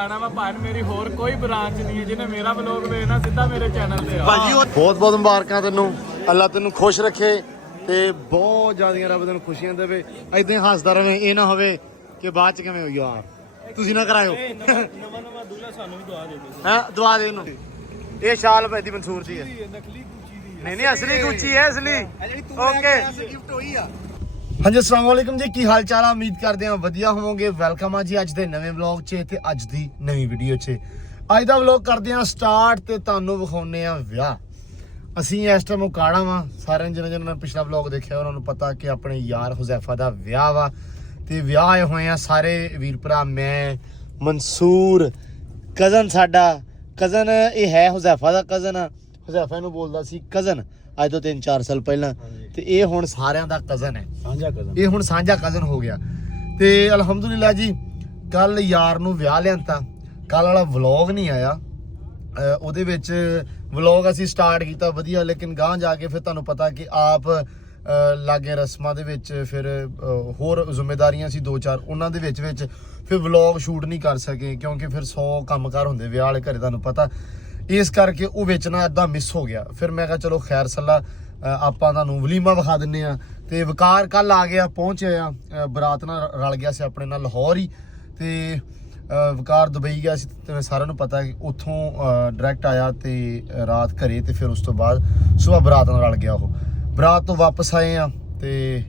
ਜਾਣਾ ਵਾ ਭਾਵੇਂ ਮੇਰੀ ਹੋਰ ਕੋਈ ਬ੍ਰਾਂਚ ਨਹੀਂ ਹੈ ਜਿਹਨੇ ਮੇਰਾ ਵਲੌਗ ਵੇਖਣਾ ਸਿੱਧਾ ਮੇਰੇ ਚੈਨਲ ਤੇ ਆ ਭਾਜੀ ਬਹੁਤ ਬਹੁਤ ਮੁਬਾਰਕਾਂ ਤੈਨੂੰ, ਅੱਲਾ ਤੈਨੂੰ ਖੁਸ਼ ਰੱਖੇ ਤੇ ਬਹੁਤ ਜ਼ਿਆਦੀਆਂ ਰੱਬ ਤੈਨੂੰ ਖੁਸ਼ੀਆਂ ਦੇਵੇ। ਏਦਾਂ ਹੀ ਹੱਸਦਾ ਰਵੇਂ, ਇਹ ਨਾ ਹੋਵੇ ਕਿ ਬਾਅਦ ਚ ਕਿਵੇਂ ਹੋਈ ਯਾਰ ਤੁਸੀਂ ਨਾ ਕਰਾਇਓ। ਨਵਾਂ ਦੂਲਾ ਸਾਨੂੰ ਵੀ ਦੁਆ ਦੇ ਦਿਓ। ਹਾਂ ਦਵਾ ਦੇ ਉਹਨੂੰ। ਇਹ ਸ਼ਾਲ ਪੈਦੀ ਮਨਸੂਰ ਦੀ ਹੈ, ਨਕਲੀ ਗੁੱਚੀ ਦੀ ਨਹੀਂ ਅਸਲੀ ਗੁੱਚੀ ਹੈ ਅਸਲੀ। ਓਕੇ ਗਿਫਟ ਹੋਈ ਆ। ਹਾਂਜੀ ਅਸਲਾਮ ਵਾਲੇਕੁਮ ਜੀ, ਕੀ ਹਾਲ ਚਾਲ ਆ? ਉਮੀਦ ਕਰਦੇ ਹਾਂ ਵਧੀਆ ਹੋਵੋਗੇ। ਵੈਲਕਮ ਆ ਜੀ ਅੱਜ ਦੇ ਨਵੇਂ ਵਲੌਗ 'ਚ ਤੇ ਅੱਜ ਦੀ ਨਵੀਂ ਵੀਡੀਓ 'ਚ। ਅੱਜ ਦਾ ਵਲੌਗ ਕਰਦੇ ਹਾਂ ਸਟਾਰਟ ਤੇ ਤੁਹਾਨੂੰ ਵਿਖਾਉਂਦੇ ਆ ਵਿਆਹ। ਅਸੀਂ ਇਸ ਟਾਈਮ ਉਕਾੜਾ ਵਾ, ਸਾਰਿਆਂ ਜਿਹਨਾਂ ਨੇ ਪਿਛਲਾ ਵਲੌਗ ਦੇਖਿਆ ਉਹਨਾਂ ਨੂੰ ਪਤਾ ਕਿ ਆਪਣੇ ਯਾਰ ਹੁਜ਼ੈਫਾ ਦਾ ਵਿਆਹ ਵਾ ਤੇ ਵਿਆਹ ਆਏ ਹੋਏ ਆ ਸਾਰੇ ਵੀਰ ਭਰਾ। ਮੈਂ ਮਨਸੂਰ, ਕਜ਼ਨ ਸਾਡਾ ਕਜ਼ਨ, ਇਹ ਹੈ ਹੁਜ਼ੈਫਾ ਦਾ ਕਜ਼ਨ। ਹੁਜ਼ੈਫਾ ਇਹਨੂੰ ਬੋਲਦਾ ਸੀ ਕਜ਼ਨ ਅੱਜ ਤੋਂ 3-4 ਸਾਲ ਪਹਿਲਾਂ, ਤੇ ਇਹ ਹੁਣ ਸਾਰਿਆਂ ਦਾ ਕਜ਼ਨ ਹੈ, ਸਾਂਝਾ ਕਜ਼ਨ। ਇਹ ਹੁਣ ਸਾਂਝਾ ਕਜ਼ਨ ਹੋ ਗਿਆ। ਤੇ ਅਲਹਮਦੁਲਿਲਾ ਜੀ ਕੱਲ ਯਾਰ ਨੂੰ ਵਿਆਹ ਲਿਆਂਤਾ। ਕੱਲ ਵਾਲਾ ਵਲੌਗ ਨਹੀਂ ਆਇਆ, ਉਹਦੇ ਵਿੱਚ ਵਲੌਗ ਅਸੀਂ ਸਟਾਰਟ ਕੀਤਾ ਵਧੀਆ, ਲੇਕਿਨ ਗਾਂਹ ਜਾ ਕੇ ਫਿਰ ਤੁਹਾਨੂੰ ਪਤਾ ਕਿ ਆਪ ਲਾਗੇ ਰਸਮਾਂ ਦੇ ਵਿੱਚ ਫਿਰ ਹੋਰ ਜ਼ਿੰਮੇਵਾਰੀਆਂ ਸੀ 2-4, ਉਹਨਾਂ ਦੇ ਵਿੱਚ ਫਿਰ ਵਲੌਗ ਸ਼ੂਟ ਨਹੀਂ ਕਰ ਸਕੇ ਕਿਉਂਕਿ ਫਿਰ 100 ਕੰਮਕਾਰ ਹੁੰਦੇ ਵਿਆਹ ਵਾਲੇ ਘਰੇ, ਤੁਹਾਨੂੰ ਪਤਾ। ਇਸ ਕਰਕੇ ਉਹ ਵਿੱਚ ਨਾ ਅੱਧਾ ਮਿਸ ਹੋ ਗਿਆ। ਫਿਰ ਮੈਂ ਕਿਹਾ ਚਲੋ ਖੈਰ ਸੱਲਾ ਆਪਾਂ ਤੁਹਾਨੂੰ ਵਲੀਮਾ ਵਿਖਾ ਦਿੰਨੇ ਆ। ਤੇ ਵਕਾਰ ਕੱਲ ਆ ਗਿਆ, ਪਹੁੰਚੇ ਆ, ਬਰਾਤ ਨਾਲ ਰਲ ਗਿਆ ਸੀ ਆਪਣੇ ਨਾਲ ਲਾਹੌਰ ਹੀ। ਤੇ ਵਕਾਰ ਦੁਬਈ ਗਿਆ ਸੀ ਤੇ ਸਾਰਿਆਂ ਨੂੰ ਪਤਾ ਕਿ ਉੱਥੋਂ ਡਾਇਰੈਕਟ ਆਇਆ ਤੇ ਰਾਤ ਘਰੇ, ਤੇ ਫਿਰ ਉਸ ਤੋਂ ਬਾਅਦ ਸਵੇਰ ਬਰਾਤ ਨਾਲ ਰਲ ਗਿਆ। ਉਹ ਬਰਾਤ ਤੋਂ ਵਾਪਸ ਆਏ ਆ ਤੇ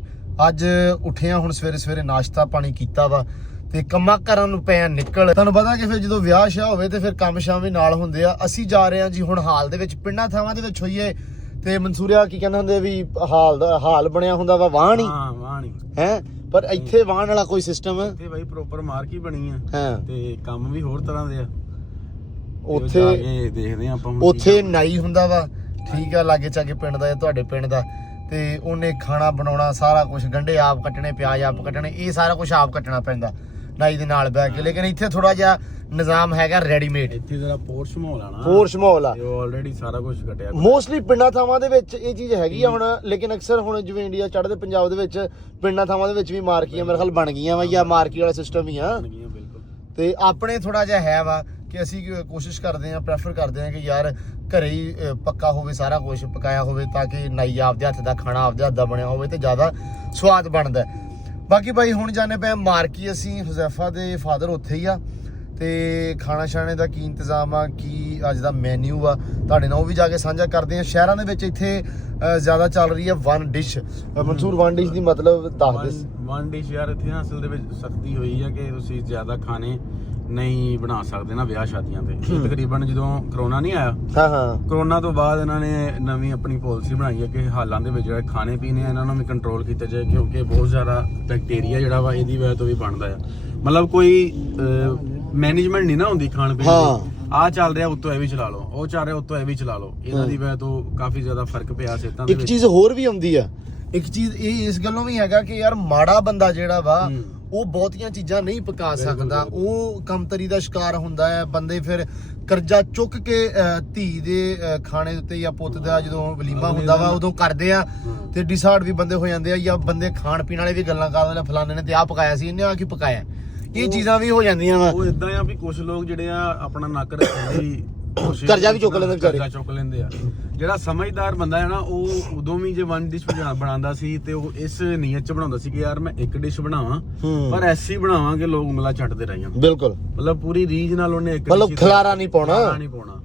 ਅੱਜ ਉੱਠੇ ਆ, ਹੁਣ ਸਵੇਰੇ ਨਾਸ਼ਤਾ ਪਾਣੀ ਕੀਤਾ ਵਾ ਤੇ ਕੰਮਾਂ ਘਰਾਂ ਨੂੰ ਪਏ ਆ ਨਿਕਲ। ਤੁਹਾਨੂੰ ਪਤਾ ਕਿ ਫਿਰ ਜਦੋਂ ਵਿਆਹ ਸ਼ਾਹ ਹੋਵੇ ਤੇ ਫਿਰ ਕੰਮ ਸ਼ਾਮ ਵੀ ਨਾਲ ਹੁੰਦੇ ਆ। ਅਸੀਂ ਜਾ ਰਹੇ ਆ ਜੀ ਹੁਣ ਹਾਲ ਦੇ ਵਿੱਚ, ਪਿੰਡਾਂ ਥਾਵਾਂ ਦੇ ਵਿੱਚ ਹੋਈਏ ਤੇ ਮਨਸੂਰੀਆ ਕੀ ਕਹਿੰਦੇ ਹੁੰਦੇ ਵੀ ਹਾਲ ਬਣਿਆ ਹੁੰਦਾ ਵਾ ਵਾਹਣ ਹੀ। ਹਾਂ ਵਾਹਣ ਹੀ ਹੈ, ਪਰ ਇੱਥੇ ਵਾਹਣ ਵਾਲਾ ਕੋਈ ਸਿਸਟਮ ਇੱਥੇ ਬਾਈ ਪ੍ਰੋਪਰ ਮਾਰਕ ਹੀ ਬਣੀ ਆ। ਹਾਂ ਤੇ ਕੰਮ ਵੀ ਹੋਰ ਤਰ੍ਹਾਂ ਦੇ ਆ। ਉੱਥੇ ਦੇਖਦੇ ਆ ਆਪਾਂ ਉੱਥੇ ਨਾਈ ਹੁੰਦਾ ਵਾ, ਠੀਕ ਆ, ਲਾਗੇ ਚਾਗੇ ਪਿੰਡ ਦਾ ਜਾਂ ਤੁਹਾਡੇ ਪਿੰਡ ਦਾ, ਤੇ ਉਹਨੇ ਖਾਣਾ ਬਣਾਉਣਾ ਸਾਰਾ ਕੁਝ, ਗੰਢੇ ਆਪ ਕੱਟਣੇ, ਪਿਆਜ਼ ਆਪ ਕੱਟਣੇ, ਇਹ ਸਾਰਾ ਕੁਝ ਆਪ ਕੱਟਣਾ ਪੈਂਦਾ ਨਾਈ ਦੇ ਨਾਲ ਬਹਿ ਕੇ। ਲੇਕਿਨ ਇੱਥੇ ਥੋੜਾ ਜਿਹਾ ਨਿਜ਼ਾਮ ਹੈਗਾ ਰੈਡੀਮੇਡ, ਇੱਥੇ ਜ਼ਰਾ ਪੋਰਸ਼ ਮਾਹੌਲ ਆ ਨਾ, ਫੋਰਸ ਮਾਹੌਲ ਆ। ਉਹ ਆਲਰੇਡੀ ਸਾਰਾ ਕੁਝ ਕੱਟਿਆ। ਮੋਸਟਲੀ ਪਿੰਡਾਂ ਥਾਵਾਂ ਦੇ ਵਿੱਚ ਇਹ ਚੀਜ਼ ਹੈਗੀ ਆ ਹੁਣ, ਲੇਕਿਨ ਅਕਸਰ ਹੁਣ ਜਿਵੇਂ ਇੰਡੀਆ ਚੜ੍ਹਦੇ ਪੰਜਾਬ ਦੇ ਵਿੱਚ ਪਿੰਡਾਂ ਥਾਵਾਂ ਦੇ ਵਿੱਚ ਵੀ ਮਾਰਕੀਆਂ ਮੇਰੇ ਖਿਆਲ ਬਣ ਗਈਆਂ ਵਾ ਜਾਂ ਮਾਰਕੀ ਵਾਲਾ ਸਿਸਟਮ ਹੀ ਆ। ਬਿਲਕੁਲ। ਤੇ ਆਪਣੇ ਥੋੜਾ ਜਿਹਾ ਹੈ ਵਾ ਕਿ ਅਸੀਂ ਕੋਸ਼ਿਸ਼ ਕਰਦੇ ਹਾਂ, ਪ੍ਰੈਫਰ ਕਰਦੇ ਹਾਂ ਕਿ ਯਾਰ ਘਰੇ ਹੀ ਪੱਕਾ ਹੋਵੇ, ਸਾਰਾ ਕੁਝ ਪਕਾਇਆ ਹੋਵੇ ਤਾਂ ਕਿ ਨਾਈ ਆਪਦੇ ਹੱਥ ਦਾ ਖਾਣਾ ਆਪਦੇ ਹੱਥ ਦਾ ਬਣਿਆ ਹੋਵੇ ਤੇ ਜ਼ਿਆਦਾ ਸਵਾਦ ਬਣਦਾ। ਬਾਕੀ ਬਾਈ ਹੁਣ ਜਾਣੇ ਪਏ ਮਾਰਕੀ, ਅਸੀਂ ਹੁਜ਼ੈਫਾ ਦੇ ਫਾਦਰ ਉੱਥੇ ਹੀ ਆ ਤੇ ਖਾਣਾ ਛਾਣੇ ਦਾ ਕੀ ਇੰਤਜ਼ਾਮ ਆ, ਕੀ ਅੱਜ ਦਾ ਮੈਨਿਊ ਆ, ਤੁਹਾਡੇ ਨਾਲ ਉਹ ਵੀ ਜਾ ਕੇ ਸਾਂਝਾ ਕਰਦੇ ਆ। ਸ਼ਹਿਰਾਂ ਦੇ ਵਿੱਚ ਇੱਥੇ ਜ਼ਿਆਦਾ ਚੱਲ ਰਹੀ ਹੈ one dish. Mansoor one dish ਦੀ ਮਤਲਬ ਦੱਸ ਦੇ। ਵਨ ਡਿਸ਼ ਯਾਰ ਇੱਥੇ ਨਾ ਅਸਲ ਦੇ ਵਿੱਚ ਸਖਤੀ ਹੋਈ ਹੈ ਕਿ ਤੁਸੀਂ ਜ਼ਿਆਦਾ ਖਾਣੇ ਨਹੀਂ ਬਣਾ ਸਕਦੇ ਨਾ ਵਿਆਹ ਸ਼ਾਦੀਆਂ ਤੇ। ਤਕਰੀਬਨ ਜਦੋਂ ਕਰੋਨਾ ਨਹੀਂ ਆਇਆ, ਹਾਂ ਕਰੋਨਾ ਤੋਂ ਬਾਅਦ ਇਹਨਾਂ ਨੇ ਨਵੀਂ ਆਪਣੀ ਪਾਲਿਸੀ ਬਣਾਈ ਹੈ ਕਿ ਹਾਲਾਂ ਦੇ ਵਿੱਚ ਜਿਹੜੇ ਖਾਣੇ ਪੀਣੇ ਆ ਇਹਨਾਂ ਨੂੰ ਵੀ ਕੰਟਰੋਲ ਕੀਤਾ ਜਾਏ, ਕਿਉਂਕਿ ਬਹੁਤ ਜ਼ਿਆਦਾ ਬੈਕਟੀਰੀਆ ਜਿਹੜਾ ਵਾ ਇਹਦੀ ਵਜ੍ਹਾ ਤੋਂ ਵੀ ਬਣਦਾ ਆ। ਮਤਲਬ ਕੋਈ ਮੈਨੇਜਮੈਂਟ ਨਹੀਂ ਨਾ ਹੁੰਦੀ ਖਾਣ ਪੀਣ ਦੀ। ਆ ਚੱਲ ਰਿਹਾ ਉੱਤੋਂ ਇਹ ਵੀ ਚਲਾ ਲਓ, ਉਹ ਚੱਲ ਰਿਹਾ ਉੱਤੋਂ ਇਹ ਵੀ ਚਲਾ ਲਓ, ਇਹਨਾਂ ਦੀ ਵਜ੍ਹਾ ਤੋਂ ਕਾਫੀ ਜ਼ਿਆਦਾ ਫਰਕ ਪਿਆ ਸਿਹਤਾਂ ਦੇ ਇੱਕ ਵਿੱਚ। ਚੀਜ਼ ਹੋਰ ਵੀ ਆਉਂਦੀ ਆ, ਇੱਕ ਚੀਜ਼ ਇਹ ਇਸ ਗੱਲੋਂ ਵੀ ਹੈਗਾ ਕਿ ਯਾਰ ਮਾੜਾ ਬੰਦਾ ਜਿਹੜਾ ਵਾ ਉਹ ਬਹੁਤੀਆਂ ਚੀਜ਼ਾਂ ਨਹੀਂ ਪਕਾ ਸਕਦਾ, ਉਹ ਕਮਤਰੀ ਦਾ ਸ਼ਿਕਾਰ ਹੁੰਦਾ ਹੈ। ਬੰਦੇ ਫਿਰ ਕਰਜ਼ਾ ਚੁੱਕ ਕੇ ਧੀ ਦੇ ਖਾਣੇ ਉੱਤੇ ਜਾਂ ਪੁੱਤ ਦਾ ਜਦੋਂ ਵਲੀਮਾ ਹੁੰਦਾ ਵਾ ਉਦੋਂ ਕਰਦੇ ਆ ਤੇ ਡਿਸਾਈਡ ਵੀ ਬੰਦੇ ਹੋ ਜਾਂਦੇ ਆ, ਜਾਂ ਬੰਦੇ ਖਾਣ ਪੀਣ ਵਾਲੇ ਵੀ ਗੱਲਾਂ ਕਰਦੇ ਨੇ, ਫਲਾਣੇ ਨੇ ਤੇ ਆਹ ਪਕਾਇਆ ਸੀ, ਇਹਨੇ ਆ ਕੀ ਪਕਾਇਆ, ਇਹ ਚੀਜ਼ਾਂ ਵੀ ਹੋ ਜਾਂਦੀਆਂ ਵਾ। ਉਹ ਇਦਾਂ ਆ ਵੀ ਕੁਝ ਲੋਕ ਜਿਹੜੇ ਆ ਆਪਣਾ ਨੱਕ ਰੱਖਣ ਦੀ ਕਰਜ਼ਾ ਵੀ ਚੁੱਕ ਲੈਂਦੇ, ਕਰਜ਼ਾ ਚੁੱਕ ਲੈਂਦੇ ਆ। ਜਿਹੜਾ ਸਮਝਦਾਰ ਬੰਦਾ ਹੈ ਨਾ ਉਹ ਉਦੋਂ ਵੀ ਜੇ ਵਨ ਡਿਸ਼ ਬਣਾਉਂਦਾ ਸੀ ਤੇ ਉਹ ਇਸ ਨੀਅਤ ਚ ਬਣਾਉਂਦਾ ਸੀ ਕਿ ਯਾਰ ਮੈਂ ਇੱਕ ਡਿਸ਼ ਬਣਾਵਾਂ ਪਰ ਐਸੀ ਬਣਾਵਾਂ ਕਿ ਲੋਕ ਉਂਗਲਾਂ ਛੱਡਦੇ ਰਹਿਣ। ਬਿਲਕੁਲ, ਮਤਲਬ ਪੂਰੀ ਰੀਝ ਨਾਲ ਉਹਨੇ ਇੱਕ ਮਤਲਬ ਖਲਾਰਾ ਨਹੀਂ ਪਾਉਣਾ।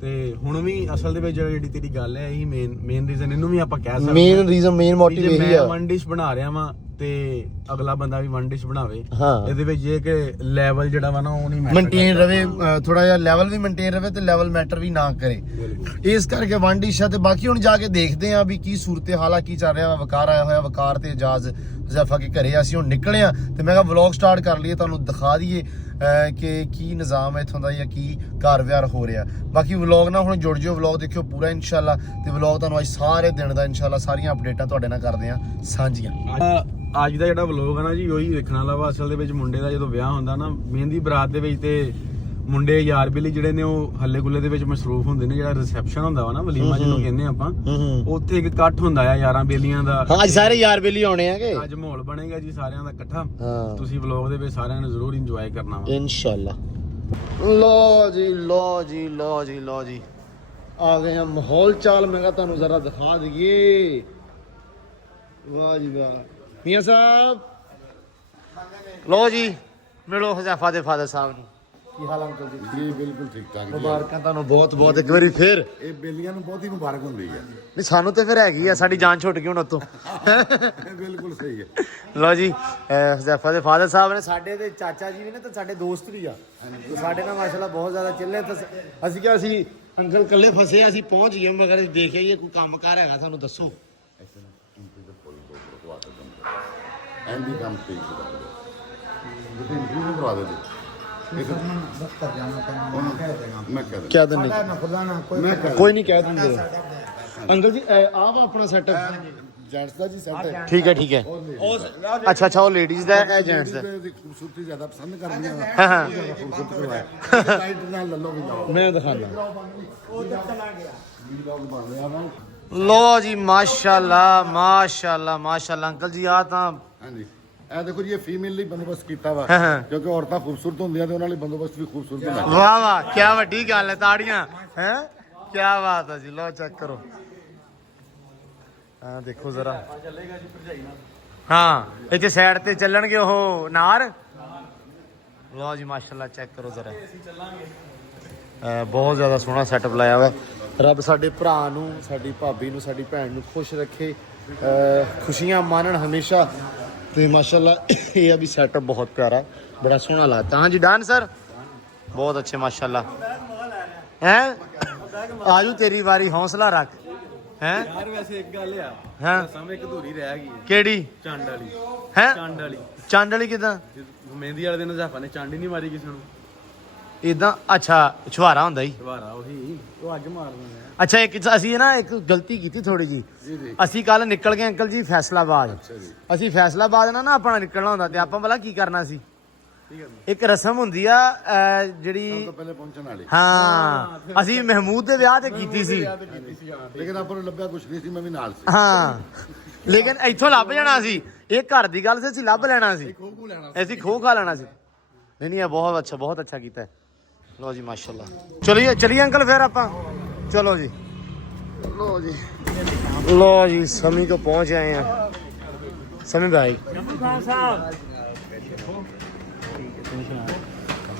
ਤੇ ਹੁਣ ਵੀ ਅਸਲ ਦੇ ਵਿੱਚ ਜਿਹੜੀ ਤੇਰੀ ਗੱਲ ਹੈ ਇਹੀ ਮੇਨ ਰੀਜ਼ਨ, ਇਹਨੂੰ ਵੀ ਆਪਾਂ ਕਹਿ ਸਕਦੇ ਮੇਨ ਰੀਜ਼ਨ, ਮੇਨ ਮੋਟਿਵ ਇਹੀ ਆ। ਮੈਂ ਵਨ ਡਿਸ਼ ਬਣਾ ਰਿਹਾ ਵਾਂ ਤੇ ਅਗਲਾ ਬੰਦਾ ਵੀ ਵਨ ਡਿਸ਼ ਬਣਾਵੇ, ਹਾਂ ਇਹਦੇ ਵਿੱਚ ਇਹ ਕਿ ਲੈਵਲ ਜਿਹੜਾ ਵਾ ਨਾ ਉਹ ਨਹੀਂ ਮੇਨਟੇਨ ਰਵੇ, ਥੋੜਾ ਜਿਹਾ ਲੈਵਲ ਵੀ ਮੇਨਟੇਨ ਰਵੇ ਤੇ ਲੈਵਲ ਮੈਟਰ ਵੀ ਨਾ ਕਰੇ, ਇਸ ਕਰਕੇ ਵਨ ਡਿਸ਼ ਆ। ਤੇ ਬਾਕੀ ਹੁਣ ਜਾ ਕੇ ਦੇਖਦੇ ਆ ਵੀ ਕੀ ਸੂਰਤ ਹਾਲ ਆ, ਕੀ ਚੱਲ ਰਿਹਾ ਵਾ। ਵਕਾਰ ਆਇਆ ਹੋਇਆ, ਵਕਾਰ ਤੇ ਇਜਾਜ਼ ਹੁਜ਼ੈਫਾ ਕੇ ਘਰੇ। ਅਸੀਂ ਹੁਣ ਨਿਕਲੇ ਆ ਤੇ ਮੈਂ ਕਿਹਾ ਵਲੌਗ ਸਟਾਰਟ ਕਰ ਲਈਏ, ਤੁਹਾਨੂੰ ਦਿਖਾ ਦਈਏ ਕਿ ਕੀ ਨਿਜ਼ਾਮ ਹੈ ਇੱਥੋਂ ਦਾ ਜਾਂ ਕੀ ਕਾਰ ਵਿਹਾਰ ਹੋ ਰਿਹਾ। ਬਾਕੀ ਵਲੌਗ ਨਾਲ ਹੁਣ ਜੁੜ ਜਿਓ, ਵਲੌਗ ਦੇਖਿਓ ਪੂਰਾ ਇਨਸ਼ਾਅੱਲਾ। ਤੇ ਵਲੌਗ ਤੁਹਾਨੂੰ ਅੱਜ ਸਾਰੇ ਦਿਨ ਦਾ ਇਨਸ਼ਾਅੱਲਾ ਸਾਰੀਆਂ ਅਪਡੇਟਾਂ ਤੁਹਾਡੇ ਨਾਲ ਕਰਦੇ ਆ ਸਾਂਝੀਆਂ। ਅੱਜ ਦਾ ਜਿਹੜਾ ਵਲੌਗ ਹੈ ਨਾ ਜੀ ਉਹੀ ਵੇਖਣ ਵਾਲਾ ਵਾ। ਅਸਲ ਦੇ ਵਿੱਚ ਮੁੰਡੇ ਦਾ ਜਦੋਂ ਵਿਆਹ ਹੁੰਦਾ ਨਾ, ਮਹਿੰਦੀ ਬਰਾਤ ਦੇ ਵਿੱਚ ਤੇ ਮੁੰਡੇ ਯਾਰ ਬੇਲੀ ਜਿਹੜੇ ਨੇ ਉਹ ਹੱਲੇ ਗੁੱਲੇ ਦੇ ਵਿੱਚ ਮਸਰੂਫ ਹੁੰਦੇ ਨੇ। ਜਿਹੜਾ ਰਿਸੈਪਸ਼ਨ ਹੁੰਦਾ ਵਾ ਨਾ, ਵਲੀਮਾ ਜਿਹਨੂੰ ਕਹਿੰਦੇ ਆਪਾਂ, ਉੱਥੇ ਇੱਕ ਇਕੱਠ ਹੁੰਦਾ ਆ ਯਾਰਾਂ ਬੇਲੀਆਂ ਦਾ। ਹਾਂ ਅੱਜ ਸਾਰੇ ਯਾਰ ਬੇਲੀ ਆਉਣੇ ਆਗੇ, ਅੱਜ ਮਾਹੌਲ ਬਣੇਗਾ ਜੀ ਸਾਰਿਆਂ ਦਾ ਇਕੱਠਾ। ਤੁਸੀਂ ਵਲੌਗ ਦੇ ਵਿੱਚ ਸਾਰਿਆਂ ਨੇ ਜ਼ਰੂਰ ਇੰਜੋਏ ਕਰਨਾ ਵਾ ਇਨਸ਼ਾਅੱਲਾ। ਲੋ ਜੀ ਲੋ ਜੀ ਲੋ ਜੀ ਲੋ ਜੀ ਆ ਗਏ ਆ ਮਾਹੌਲ ਚਾਲ ਮੈਂ ਕਿਹਾ ਤੁਹਾਨੂੰ ਜ਼ਰਾ ਦਿਖਾ ਦਈਏ ਵਾਹ ਜੀ ਵਾਹ ਮੀਆਂ ਸਾਹਿਬ ਲੋ ਜੀ ਮਿਲੋ ਹਜ਼ਾਫਾ ਦੇ ਫਾਦਰ ਸਾਹਿਬ ਨੂੰ ਕੀ ਹਾਲ ਅੰਕਲ ਜੀ ਜੀ ਬਿਲਕੁਲ ਠੀਕ ਠਾਕ ਜੀ ਮੁਬਾਰਕਾਂ ਤੁਹਾਨੂੰ ਬਹੁਤ ਬਹੁਤ ਇੱਕ ਵਾਰੀ ਫੇਰ ਇਹ ਬੇਲੀਆਂ ਨੂੰ ਬਹੁਤੀ ਮੁਬਾਰਕ ਹੁੰਦੀ ਹੈ ਨਹੀਂ ਸਾਨੂੰ ਤੇ ਫਿਰ ਹੈਗੀ ਆ ਸਾਡੀ ਜਾਨ ਛੁੱਟ ਗਈ ਹੁਣ ਉਤੋਂ ਬਿਲਕੁਲ ਸਹੀ ਹੈ ਲੋ ਜੀ ਹਜ਼ਾਫਾ ਦੇ ਫਾਦਰ ਸਾਹਿਬ ਨੇ ਸਾਡੇ ਦੇ ਚਾਚਾ ਜੀ ਵੀ ਨੇ ਤੇ ਸਾਡੇ ਦੋਸਤ ਵੀ ਆ ਤੇ ਸਾਡੇ ਨਾਲ ਮਾਸ਼ਾਅੱਲਾ ਬਹੁਤ ਜ਼ਿਆਦਾ ਚੱਲੇ ਤਾਂ ਅਸੀਂ ਕਿਹਾ ਅਸੀਂ ਅੰਕਲ ਕੱਲੇ ਫਸੇ ਅਸੀਂ ਪਹੁੰਚ ਗਏ ਮਗਰ ਅਸੀਂ ਦੇਖਿਆ ਇਹ ਕੋਈ ਕੰਮਕਾਰ ਹੈਗਾ ਸਾਨੂੰ ਦੱਸੋ ਐਂਡੀ ਕੰਮ ਤੇ ਜਿੱਤੇ ਇੰਟਰਵਿਊ ਕਰਵਾ ਦੇ ਮੈਂ ਕਹਿ ਕਿਆ ਦਿੰਦੇ ਮੈਂ ਕੋਈ ਨਹੀਂ ਕਹਿ ਦਿੰਦੇ ਅੰਕਲ ਜੀ ਆਹ ਵਾ ਆਪਣਾ ਸੈਟਅਪ ਜੈਂਟਸ ਦਾ ਜੀ ਸੈਟ ਹੈ ਠੀਕ ਹੈ ਠੀਕ ਹੈ ਅੱਛਾ ਅੱਛਾ ਉਹ ਲੇਡੀਜ਼ ਦਾ ਹੈ ਜੈਂਟਸ ਦਾ ਦੀ ਖੂਬਸੂਰਤੀ ਜ਼ਿਆਦਾ ਪਸੰਦ ਕਰਦੀਆਂ ਵਾ ਹਾਂ ਹਾਂ ਖੂਬਸੂਰਤ ਕਰਵਾਇਆ ਲਾਈਟ ਨਾਲ ਲੱਲੋ ਵੀ ਲਾਓ ਮੈਂ ਦਿਖਾਣਾ ਵੀਲੌਗ ਬਣ ਰਿਹਾ ਵਾ ਲੋ ਜੀ ਮਾਸ਼ਾਅੱਲਾ ਮਾਸ਼ਾਅੱਲਾ ਮਾਸ਼ਾਅੱਲਾ ਅੰਕਲ ਜੀ ਆ ਤਾਂ ਹਾਂਜੀ ਇਹ ਦੇਖੋ ਜੀ ਇਹ ਫੀਮੇਲ ਲਈ ਬੰਦੋਬਸਤ ਕੀਤਾ ਵਾ ਹਾਂ, ਹਾਂ। ਕਿਉਂਕਿ ਔਰਤਾਂ ਖੂਬਸੂਰਤ ਹੁੰਦੀਆਂ ਤੇ ਉਹਨਾਂ ਲਈ ਬੰਦੋਬਸਤ ਵੀ ਖੂਬਸੂਰਤ ਹੁੰਦਾ ਵਾਹ ਵਾਹ ਕੀ ਵੱਡੀ ਗੱਲ ਹੈ ਤਾੜੀਆਂ ਹੈ ਕੀ ਬਾਤ ਹੈ ਜੀ ਲੋ ਚੈੱਕ ਕਰੋ ਆ ਦੇਖੋ ਜ਼ਰਾ ਹਾਂ ਇੱਥੇ ਸਾਈਡ ਤੇ ਚੱਲਣਗੇ ਉਹ ਨਾਰ ਲੋ ਜੀ ਮਾਸ਼ਾਅੱਲਾ ਚੈੱਕ ਕਰੋ ਜ਼ਰਾ ਬਹੁਤ ਜ਼ਿਆਦਾ ਸੋਹਣਾ ਸੈਟਅਪ ਲਾਇਆ ਹੋਇਆ ਰੱਬ ਸਾਡੇ ਭਰਾ ਨੂੰ ਸਾਡੀ ਭਾਬੀ ਨੂੰ ਸਾਡੀ ਭੈਣ ਨੂੰ ਖੁਸ਼ ਰੱਖੇ ਖੁਸ਼ੀਆਂ ਮਾਣਨ ਹਮੇਸ਼ਾ ਤੇ ਮਾਸ਼ਾਅੱਲਾ ਇਹ ਆ ਵੀ ਸੈਟਅਪ ਬਹੁਤ ਪਿਆਰਾ ਬੜਾ ਸੋਹਣਾ ਲੱਗਦਾ ਹਾਂ ਜੀ ਡਾਨ ਸਰ ਬਹੁਤ ਅੱਛੇ ਮਾਸ਼ਾਅੱਲਾ ਹੈ ਆਜੂ ਤੇਰੀ ਵਾਰੀ ਹੌਸਲਾ ਰੱਖ ਹੈ ਯਾਰ ਵੈਸੇ ਇੱਕ ਗੱਲ ਆ ਹਾਂ ਸਾਹਮਣੇ ਇੱਕ ਅਧੂਰੀ ਰਹਿ ਗਈ ਹੈ ਕਿਹੜੀ ਚੰਡ ਵਾਲੀ ਹੈ ਚੰਡ ਵਾਲੀ ਚੰਡ ਵਾਲੀ ਕਿਦਾਂ ਮਹਿੰਦੀ ਵਾਲੇ ਦਿਨ ਹਜ਼ਾਫਾ ਨੇ ਚੰਡ ਹੀ ਨਹੀਂ ਮਾਰੀ ਕਿਸੇ ਨੂੰ ਇਦਾਂ ਅੱਛਾ ਛੁਹਾਰਾ ਹੁੰਦਾ ਹੀ ਦੁਬਾਰਾ ਉਹੀ ਉਹ ਅੱਜ ਮਾਰ ਦਿੰਦੇ ਆ ਅੱਛਾ ਇੱਕ ਅਸੀਂ ਨਾ ਇੱਕ ਗਲਤੀ ਕੀਤੀ ਥੋੜੀ ਜੀ ਅਸੀਂ ਕੱਲ ਨਿਕਲ ਗਏ ਅੰਕਲ ਜੀ ਫੈਸਲਾਬਾਦ ਅਸੀਂ ਫੈਸਲਾਬਾਦ ਨਾ ਆਪਣਾ ਨਿਕਲਣਾ ਹੁੰਦਾ ਤੇ ਆਪਾਂ ਭਲਾ ਕੀ ਕਰਨਾ ਸੀ ਇੱਕ ਰਸਮ ਹੁੰਦੀ ਆ ਜਿਹੜੀ ਤੋਂ ਪਹਿਲੇ ਪਹੁੰਚਣ ਵਾਲੀ ਹਾਂ ਅਸੀਂ ਮਹਿਮੂਦ ਦੇ ਵਿਆਹ ਤੇ ਕੀਤੀ ਸੀ ਲੇਕਿਨ ਆਪਾਂ ਨੂੰ ਲੱਭਿਆ ਕੁਛ ਨਹੀਂ ਸੀ ਮੈਂ ਵੀ ਨਾਲ ਸੀ ਹਾਂ ਲੇਕਿਨ ਇੱਥੋਂ ਲੱਭ ਜਾਣਾ ਸੀ ਇਹ ਘਰ ਦੀ ਗੱਲ ਸੀ ਅਸੀਂ ਲੱਭ ਲੈਣਾ ਸੀ ਅਸੀਂ ਖੋ ਖਾ ਲੈਣਾ ਸੀ ਨਹੀਂ ਇਹ ਬਹੁਤ ਅੱਛਾ ਕੀਤਾ ਹੈ ਲੋ ਜੀ ਮਾਸ਼ਾਅੱਲਾ ਚਲਿਏ ਅੰਕਲ ਫਿਰ ਆਪਾਂ ਚਲੋ ਜੀ ਲੋ ਜੀ ਸਮੀ ਕੋ ਪਹੁੰਚ ਆਏ ਆ ਸਮੀ ਭਾਈ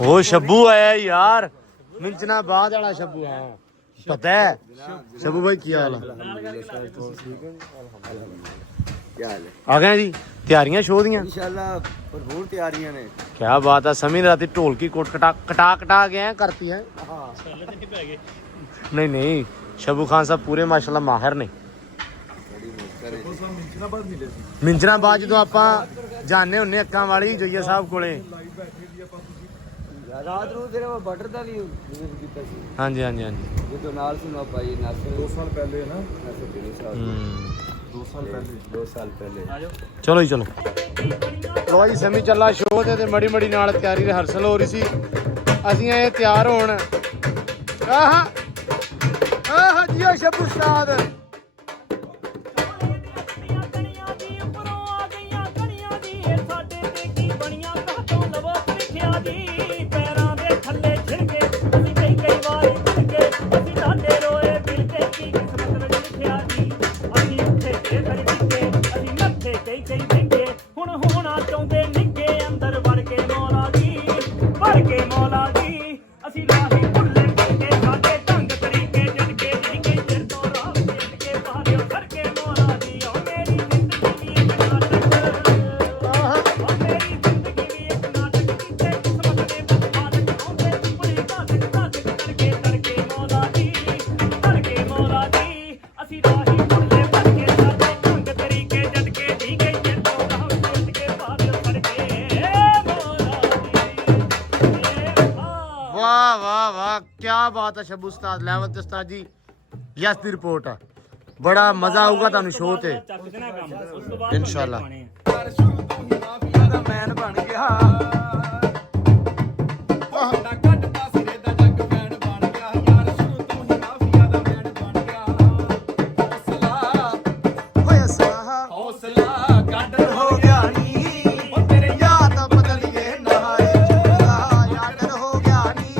ਉਹ ਸ਼ੱਬੂ ਆਇਆ ਯਾਰ ਮਿੰਚਨਾ ਬਾਅਦ ਵਾਲਾ ਸ਼ੱਬੂ ਹਾਂ ਪਤਾ ਹੈ ਸ਼ੱਬੂ ਭਾਈ ਕੀ ਹਾਲ ਆ ਗਏ ਜੀ ਤਿਆਰੀਆਂ ਸ਼ੋਅ ਦੀਆਂ इंशाल्लाह भरपूर तैयारियां ने क्या बात है समी राती ढोलकी कोट कटा गए हैं करती है नहीं शबू खान साहब पूरे माशाल्लाह माहिर ने मिंजराबाद जो ਆਪਾਂ ਜਾਣੇ ਹੁੰਨੇ ਅੱਕਾਂ ਵਾਲੀ ਜੋਈਆ ਸਾਹਿਬ ਕੋਲੇ रात रू तेरे वो बटर दा भी विजिट कीता सी ਹਾਂਜੀ ये तो नाल सुना पाई नासिर 2 साल पहले ना नासिर 2 साल पहले ਚਲੋ ਜੀ ਚਲੋ ਲੋ ਜੀ ਸਮੀ ਚੱਲਾ ਸ਼ੋਅ ਤੇ ਮੜੀ ਨਾਲ ਤਿਆਰੀ ਰਿਹਰਸਲ ਹੋ ਰਹੀ ਸੀ ਅਸੀਂ ਆਏ ਤਿਆਰ ਹੋਣ ਆਹ ਜੀਓ ਸ਼ਬੂ ਉਸਤਾਦ क्या बात है शबू उस्ताद लेवल उस्ताद जी यस दी रिपोर्ट है बड़ा मजा आऊगा ਤੁਹਾਨੂੰ ਸ਼ੋਅ ਤੇ ਇਨਸ਼ਾਅੱਲਾ ਮੈਨ ਬਣ ਗਿਆ ਹੋ ਗਿਆ ਨੀ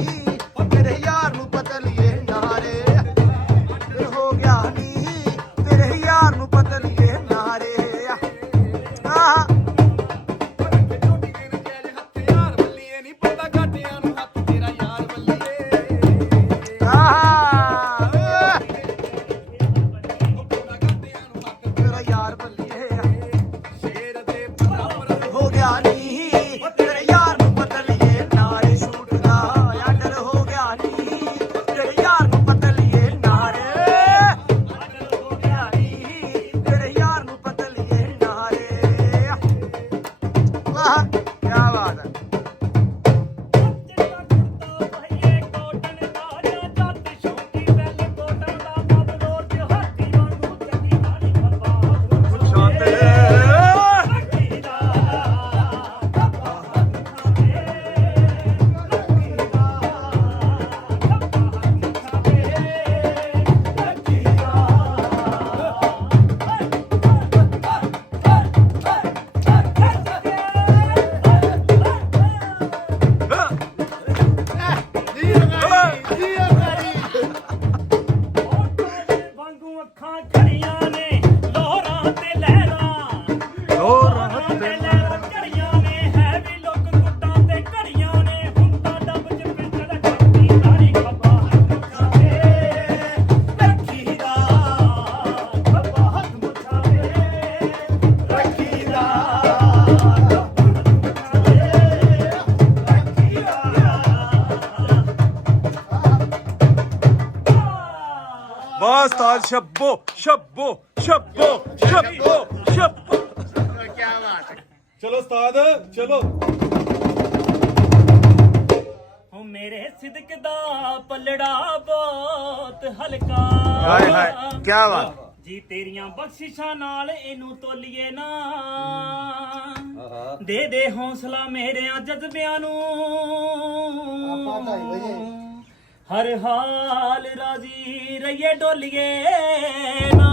ਵਾਹ ਉਸਤਾਦ ਸ਼ੱਬੋ ਸ਼ੱਬੋ ਸ਼ੱਬੋ ਸ਼ੱਬੋ ਸ਼ੱਬੋ ਕੀ ਬਾਤ ਹੈ। ਚਲੋ ਉਸਤਾਦ ਚਲੋ ਹੋ ਮੇਰੇ ਸਿਦਕ ਦਾ ਪਲੜਾ ਬਹੁਤ ਹਲਕਾ ਹਾਏ ਹਾਏ ਕੀ ਬਾਤ। ਜੀ ਤੇਰੀਆਂ ਬਖਸ਼ਿਸ਼ਾਂ ਨਾਲ ਇਹਨੂੰ ਤੋਲੀਏ ਨਾ ਦੇ ਦੇ ਹੌਸਲਾ ਮੇਰਿਆਂ ਜਜ਼ਬਿਆਂ ਨੂੰ ਹਰ ਹਾਲ ਰਾਜੀ ਰਹੀਏ ਡੋਲੀਏ ਨਾ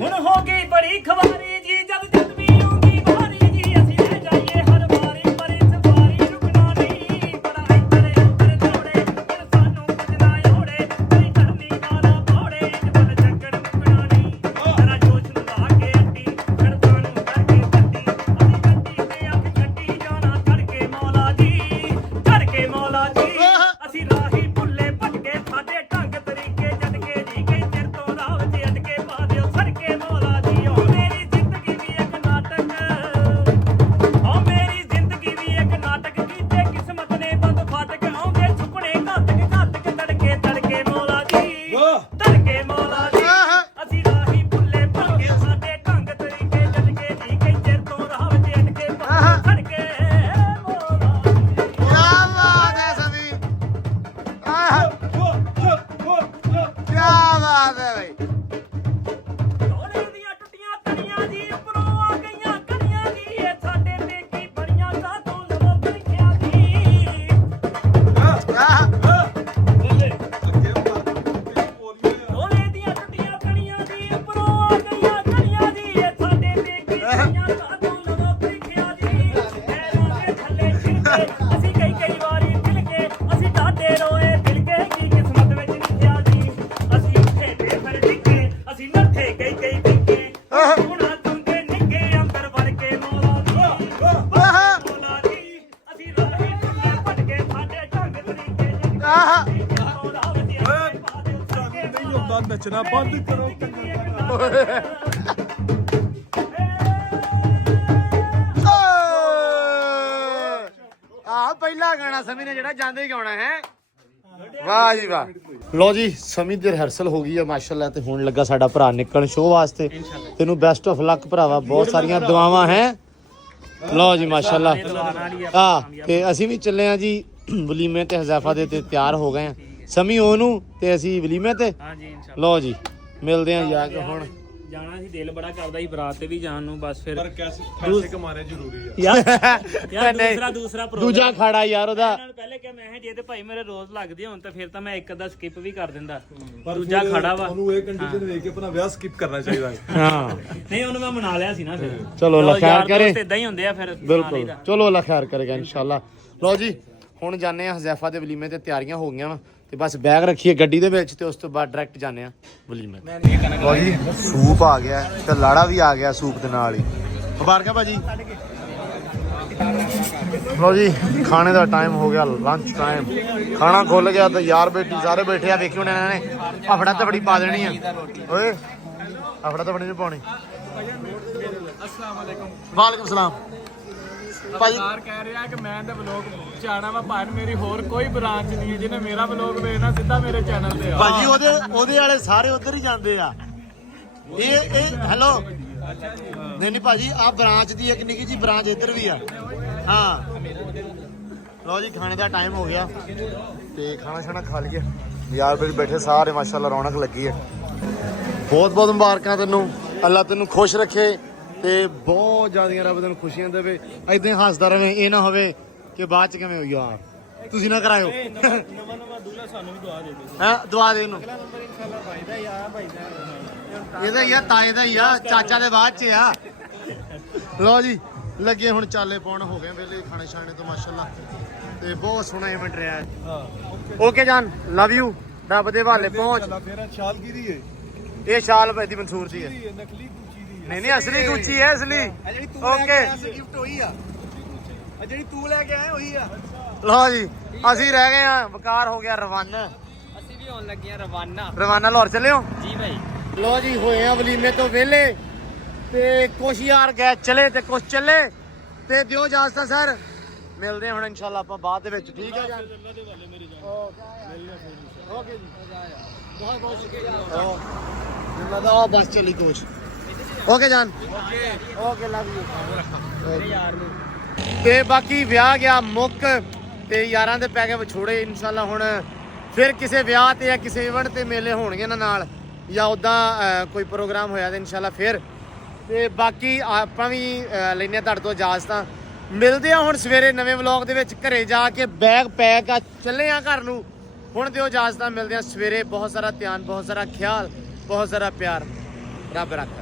ਹੁਣ ਹੋ ਗਈ ਬੜੀ ਖਵਾਰੀ ਜੀ ਜਦ ਜਦ ਵੀ ਆਉਂਦੀ ਵਾਰੀ ਜੀ ਅਸੀਂ ਲੈ ਜਾਈਏ ਹਰ ਵਾਰੀ ਪਰ ਇਸ ਵਾਰੀ ਰੁਕਣਾ ਨਹੀਂ ਬੜਾ ਇੱਧਰ ਦੌੜੇ ਹੁਣ ਸਾਨੂੰ ਕੁਝ ਨਾ ਓੜੇ ਕੋਈ ਕਰਨੀ ਨਾ ਪੌੜੇ ਜਦ ਚੱਕਰ ਮੁਕਣਾ ਨਹੀਂ ਤੇਰਾ ਜੋਸ਼ ਨੂੰ ਲਾ ਕੇ ਅੱਡੀ ਫਿਰ ਸਾਨੂੰ ਕਰਕੇ ਪੱਟੀ ਅਸੀਂ ਗੱਡੀ ਤੇ ਅੱਖ ਛੱਡੀ ਜਾਣਾ ਕਰਕੇ ਮੌਲਾ ਜੀ ਅਸੀਂ ਰਾਹੀ ਭੁੱਲੇ ਭਟਕੇ ਸਾਡੇ ਢੰਗ ਤਰੀਕੇ ਜਟਕੇ ਜੀ ਕਈ ਚਿਰ ਤੋਂ ਰਾਹ ਵਿੱਚ ਅਟਕੇ ਪਾ ਦਿਓ ਸੜਕੇ ਮੌਲਾ ਜੀ ਓ ਮੇਰੀ ਜ਼ਿੰਦਗੀ ਵੀ ਇੱਕ ਨਾਟਕ ਓ ਮੇਰੀ ਜ਼ਿੰਦਗੀ ਵੀ ਇੱਕ ਨਾਟਕ ਕੀਤੇ ਕਿਸਮਤ ਨੇ ਬੰਦ ਫਾਟਕ ਆਉਂਦੇ ਸੁਪਨੇ ਘਾਤਕ ਤੜਕੇ ਮੌਲਾ ਜੀ ਅਸੀਂ ਰਾਹੀ ਭੁੱਲੇ ਭਟਕੇ ਸਾਡੇ ਢੰਗ ਤਰੀਕੇ ਜਟਕੇ ਜੀ ਕਈ ਚਿਰ ਤੋਂ ਰਾਹ ਵਿੱਚ ਅਟਕੇ ਪਾ ਦਿਓ ਸੜਕੇ ਮੌਲਾ ਜੀ ਕੀ ਬਾਤ ਹੈ ਸਮੀ। ਕੀ ਬਾਤ ਹੈ ਬਈ। ਸੋਨੇ ਦੀਆਂ ਟੁੱਟੀਆਂ ਤਣੀਆਂ ਜੀ ਉੱਪਰੋਂ ਆ ਗਈਆਂ ਕਣੀਆਂ ਜੀ ਇਹ ਸਾਡੇ ਤੇ ਕੀ ਬੜੀਆਂ ਕਾਤੋਂ ਲਵੋ ਪਰੀਖਿਆ ਜੀ ਸੋਨੇ ਦੀਆਂ ਟੁੱਟੀਆਂ ਤਣੀਆਂ ਜੀ ਉੱਪਰੋਂ ਆ ਗਈਆਂ ਕਣੀਆਂ ਜੀ ਇਹ ਸਾਡੇ ਤੇ ਕੀ ਬੜੀਆਂ ਕਾਤੋਂ ਲਵੋ ਪਰੀਖਿਆ ਜੀ ਪੈਰਾਂ ਦੇ ਥੱਲੇ ਛਿੜਕੇ ਅਸੀਂ ਕਈ ਵਾਰੀ ਤਿਲਕੇ ਅਸੀਂ ਡਾਢੇ ਰੋਏ ਦਿਲ ਕੇ ਕੀ ਕਿਸਮਤ ਵਿੱਚ ਲਿਖਿਆ ਜੀ ਅਸੀਂ ਉੱਥੇ ਤੇ ਫਿਰ ਡਿੱਗੇ ਅਸੀਂ ਨੱਠੇ ਕਈ ਡਿੱਗੇ ਹੁਣਾ ਤੁੰਗੇ ਨਿੱਗੇ ਅੰਦਰ ਵੜ ਕੇ ਮੌਲਾ ਜੀ ਅਸੀਂ ਰਾਹੀ ਢੁੱਲੇ ਭਟਕੇ ਸਾਡੇ ਢੰਗ ਤਰੀਕੇ ਨਹੀਂ ਹੁੰਦਾ ਨੱਚਣਾ ਬੰਦ ਕਰੋ ਪਹਿਲਾ ਗਾਣਾ ਸਮੀ ਨੇ ਜਿਹੜਾ ਜਾਂਦੇ ਹੀ ਗਾਉਣਾ ਹੈ। ਵਾਹ ਜੀ ਵਾਹ। ਲੋ ਜੀ ਸਮੀ ਦੀ ਰਿਹਰਸਲ ਹੋ ਗਈ ਹੈ ਮਾਸ਼ਾਅੱਲਾ ਤੇ ਹੁਣ ਲੱਗਾ ਸਾਡਾ ਭਰਾ ਨਿਕਲਣ ਸ਼ੋਅ ਵਾਸਤੇ। ਤੈਨੂੰ ਬੈਸਟ ਆਫ ਲੱਕ ਭਰਾਵਾ, ਬਹੁਤ ਸਾਰੀਆਂ ਦੁਆਵਾਂ ਹੈ। ਲੋ ਜੀ ਮਾਸ਼ਾਅੱਲਾ ਤੇ ਅਸੀਂ ਵੀ ਚੱਲੇ ਆ ਜੀ ਵਲੀਮੇ ਤੇ ਹਜ਼ਾਫਾ ਦੇ ਤੇ ਤਿਆਰ ਹੋ ਗਏ ਆ। ਸਮੀ ਉਹਨੂੰ ਤੇ ਅਸੀਂ ਵਲੀਮੇ ਤੇ। ਹਾਂਜੀ ਇਨਸ਼ਾਅੱਲਾ ਲੋ ਜੀ ਮਿਲਦੇ ਆ ਜਾ ਕੇ ਹੁਣ। ਜਾਣਾ ਸੀ ਦਿਲ ਬੜਾ ਕਰਦਾ ਸੀ ਬਰਾਤ ਤੇ ਵੀ ਜਾਣ ਨੂੰ ਬਸ ਫਿਰ ਪੈਸੇ ਕਮਾਰੇ ਜ਼ਰੂਰੀ ਆ ਯਾਰ ਦੂਸਰਾ ਦੂਜਾ ਖਾੜਾ ਯਾਰ ਉਹਦਾ। ਇਹਨਾਂ ਨੂੰ ਪਹਿਲੇ ਕਿਹਾ ਮੈਂ ਜੇ ਤੇ ਭਾਈ ਮੇਰੇ ਰੋਜ਼ ਲੱਗਦੇ ਹੁਣ ਤਾਂ ਫਿਰ ਤਾਂ ਮੈਂ ਇੱਕ ਅੱਧਾ ਸਕਿਪ ਵੀ ਕਰ ਦਿੰਦਾ ਦੂਜਾ ਖੜਾ ਵਾ ਉਹਨੂੰ ਇਹ ਕੰਡੀਸ਼ਨ ਵੇਖ ਕੇ ਆਪਣਾ ਵਿਆਹ ਸਕਿਪ ਕਰਨਾ ਚਾਹੀਦਾ ਹੈ। ਹਾਂ ਨਹੀਂ ਉਹਨੂੰ ਮੈਂ ਮਨਾ ਲਿਆ ਸੀ ਨਾ ਫਿਰ ਚਲੋ ਅੱਲਾ ਖੈਰ ਕਰੇ। ਇਦਾਂ ਹੀ ਹੁੰਦੇ ਆ ਫਿਰ ਬਿਲਕੁਲ ਚਲੋ ਅੱਲਾ ਖੈਰ ਕਰੇਗਾ ਇਨਸ਼ਾਅੱਲਾ। ਲਓ ਜੀ ਹੁਣ ਜਾਂਦੇ ਆ ਹਜ਼ੈਫਾ ਦੇ ਵਲੀਮੇ ਤੇ ਤਿਆਰੀਆਂ ਹੋ ਗਈਆਂ ਵਾ ਤੇ ਬਸ ਬੈਗ ਰੱਖੀਏ ਗੱਡੀ ਦੇ ਵਿੱਚ ਤੇ ਉਸ ਤੋਂ ਬਾਅਦ ਡਾਇਰੈਕਟ ਜਾਂਦੇ ਆ ਵਲੀਮੇ। ਲਓ ਜੀ ਸੂਪ ਆ ਗਿਆ ਤੇ ਲਾੜਾ ਵੀ ਆ ਗਿਆ ਸੂਪ ਦੇ ਨਾਲ ਹੀ। ਮੁਬਾਰਕਾਂ ਭਾਜੀ। ਲਓ ਜੀ ਖਾਣੇ ਦਾ ਟਾਈਮ ਹੋ ਗਿਆ, ਲੰਚ ਟਾਈਮ। ਖਾਣਾ ਖੁੱਲ ਗਿਆ ਤੇ ਯਾਰ ਬੇਟੀ ਸਾਰੇ ਬੈਠੇ ਆ। ਵੇਖੀ ਹੁਣ ਇਹਨਾਂ ਨੇ ਅਫੜਾ ਤਫੜੀ ਪਾ ਦੇਣੀ ਆ। ਓਏ ਅਫੜਾ ਤਫੜੀ ਨਹੀਂ ਪਾਉਣੀ। ਵਾਲੇਕੁਮ ਸਲਾਮ ਭਾਜੀ। ਕਹਿ ਰਿਹਾ ਕਿ ਮੈਂ ਤਾਂ ਵਲੌਗ ਚਾਣਾ ਵਾ ਭਾਣ ਮੇਰੀ ਹੋਰ ਕੋਈ ਬ੍ਰਾਂਚ ਨਹੀਂ ਹੈ ਜਿਹਨੇ ਮੇਰਾ ਵਲੌਗ ਵੇਖਣਾ ਸਿੱਧਾ ਮੇਰੇ ਚੈਨਲ ਤੇ ਆ। ਭਾਜੀ ਉਹਦੇ ਵਾਲੇ ਸਾਰੇ ਉਧਰ ਹੀ ਜਾਂਦੇ ਆ। ਇਹ ਹੈਲੋ ਨਹੀਂ ਭਾਜੀ ਆ ਬ੍ਰਾਂਚ ਦੀ ਇੱਕ ਨਿੱਕੀ ਜੀ ਬ੍ਰਾਂਚ ਇੱਧਰ ਵੀ ਆ। ਹਾਂ ਲਓ ਜੀ ਖਾਣੇ ਦਾ ਟਾਈਮ ਹੋ ਗਿਆ ਤੇ ਖਾਣਾ ਛਾਣਾ ਖਾ ਲਈਏ। ਯਾਰ ਬੇਟੀ ਬੈਠੇ ਸਾਰੇ ਮਾਸ਼ਾਅੱਲਾ ਰੌਣਕ ਲੱਗੀ ਹੈ। ਬਹੁਤ ਬਹੁਤ ਮੁਬਾਰਕਾਂ ਤੈਨੂੰ, ਅੱਲਾ ਤੈਨੂੰ ਖੁਸ਼ ਰੱਖੇ ਤੇ ਬਹੁਤ ਜ਼ਿਆਦੀਆਂ ਰੱਬ ਤੈਨੂੰ ਖੁਸ਼ੀਆਂ ਦੇਵੇ। ਏਦਾਂ ਹੀ ਹੱਸਦਾ ਰਹੇ। ਇਹ ਨਾ ਹੋਵੇ ਕਿ ਬਾਅਦ ਚ ਕਿਵੇਂ ਹੋ ਯਾਰ ਤੁਸੀਂ ਨਾ ਕਰਾਇਓ। ਨਵਾਂ ਦੂਲਾ ਸਾਨੂੰ ਵੀ ਦੁਆ ਦੇ ਦਿਓ। ਹਾਂ ਦੁਆ ਦੇ ਉਹਨੂੰ। ਨੰਬਰ ਇਨਸ਼ਾਅੱਲਾ ਭਾਈ ਦਾ ਹੀ ਆ ਭਾਈ ਦਾ। ਇਹਦਾ ਹੀ ਆ, ਤਾਏ ਦਾ ਹੀ ਆ, ਚਾਚਾ ਦੇ ਬਾਅਦ ਚ ਆ। ਲਓ ਜੀ ਲੱਗੇ ਹੁਣ ਚਾਲੇ ਪਾਉਣ ਹੋ ਗਏ ਵੇਲੇ ਖਾਣੇ ਛਾਣੇ ਤੋਂ ਮਾਸ਼ਾਅੱਲਾ ਤੇ ਬਹੁਤ ਸੋਹਣਾ ਇਵੈਂਟ ਰਿਹਾ ਹੈ। ਓਕੇ ਜਾਨ ਲਵ ਯੂ। ਰੱਬ ਦੇ ਹਵਾਲੇ ਪਹੁੰਚ। ਤੇਰਾ ਸ਼ਾਲ ਕੀ ਦੀ ਹੈ? ਇਹ ਸ਼ਾਲ ਭਾਈ ਦੀ ਮਨਸੂਰ ਦੀ ਹੈ। ਨਕਲੀ ਗੁੱਚੀ ਦੀ ਨਹੀਂ ਨਹੀਂ ਅਸਲੀ ਗੁੱਚੀ ਹੈ ਅਸਲੀ। ਓਕੇ ਗਿਫਟ ਹੋਈ ਆ ਜਿਹੜੀ ਤੂੰ ਲੈ ਕੇ ਆਇਆ ਉਹੀ ਆ। ਲਓ ਜੀ ਅਸੀਂ ਰਹਿ ਗਏ ਆ, ਵਕਾਰ ਹੋ ਗਿਆ ਰਵਾਨਾ। ਅਸੀਂ ਵੀ ਹੋਣ ਲੱਗੇ ਆ ਰਵਾਨਾ ਲਾਹੌਰ ਚੱਲੇ ਹੋ ਜੀ ਭਾਈ। ਲੋ ਜੀ ਹੋਏ ਆ ਵਲੀਮੇ ਤੋਂ ਵਿਹਲੇ ਤੇ ਕੁਛ ਯਾਰ ਗਏ ਚਲੇ ਤੇ ਕੁਛ ਚੱਲੇ ਤੇ ਦਿਓ ਇਜਾਜ਼ਤ ਸਰ। ਮਿਲਦੇ ਹਾਂ ਹੁਣ ਇਨਸ਼ਾਅੱਲਾ ਆਪਾਂ ਬਾਅਦ ਦੇ ਵਿੱਚ, ਠੀਕ ਹੈ ਜਾਨ? ਓਕੇ ਜੀ, ਬਹੁਤ ਬਹੁਤ ਸ਼ੁਕਰੀਆ। ਉਹ ਬਸ ਚਲੀ ਕੋਚ। ਓਕੇ ਜਾਨ, ਓਕੇ ਲਵ ਯੂ ਯਾਰ ਨੂੰ। ਤੇ ਬਾਕੀ ਵਿਆਹ ਗਿਆ ਮੁੱਕ ਤੇ ਯਾਰਾਂ ਦੇ ਪੈ ਗਏ ਵਿਛੋੜੇ। ਇਨਸ਼ਾਅੱਲਾ ਹੁਣ ਫਿਰ ਕਿਸੇ ਵਿਆਹ ਤੇ ਜਾਂ ਕਿਸੇ ਇਵੈਂਟ ਤੇ ਮੇਲੇ ਹੋਣਗੇ ਇਹਨਾਂ ਨਾਲ, ਜਾਂ ਉੱਦਾਂ ਕੋਈ ਪ੍ਰੋਗਰਾਮ ਹੋਇਆ ਤੇ ਇਨਸ਼ਾਅੱਲਾ ਫਿਰ। ਤੇ ਬਾਕੀ ਆਪਾਂ ਵੀ ਲੈਂਦੇ ਹਾਂ ਤੁਹਾਡੇ ਤੋਂ ਇਜਾਜ਼ਤਾਂ। ਮਿਲਦੇ ਆ ਹੁਣ ਸਵੇਰੇ ਨਵੇਂ ਵਲੌਗ ਦੇ ਵਿੱਚ। ਘਰੇ ਜਾ ਕੇ ਬੈਗ ਪੈਕ ਆ ਚੱਲੇ ਆ ਘਰ ਨੂੰ। ਹੁਣ ਦਿਓ ਇਜਾਜ਼ਤਾਂ, ਮਿਲਦੇ ਆ ਸਵੇਰੇ। ਬਹੁਤ ਸਾਰਾ ਧਿਆਨ, ਬਹੁਤ ਸਾਰਾ ਖਿਆਲ, ਬਹੁਤ ਸਾਰਾ ਪਿਆਰ। ਰੱਬ ਰੱਖਾ।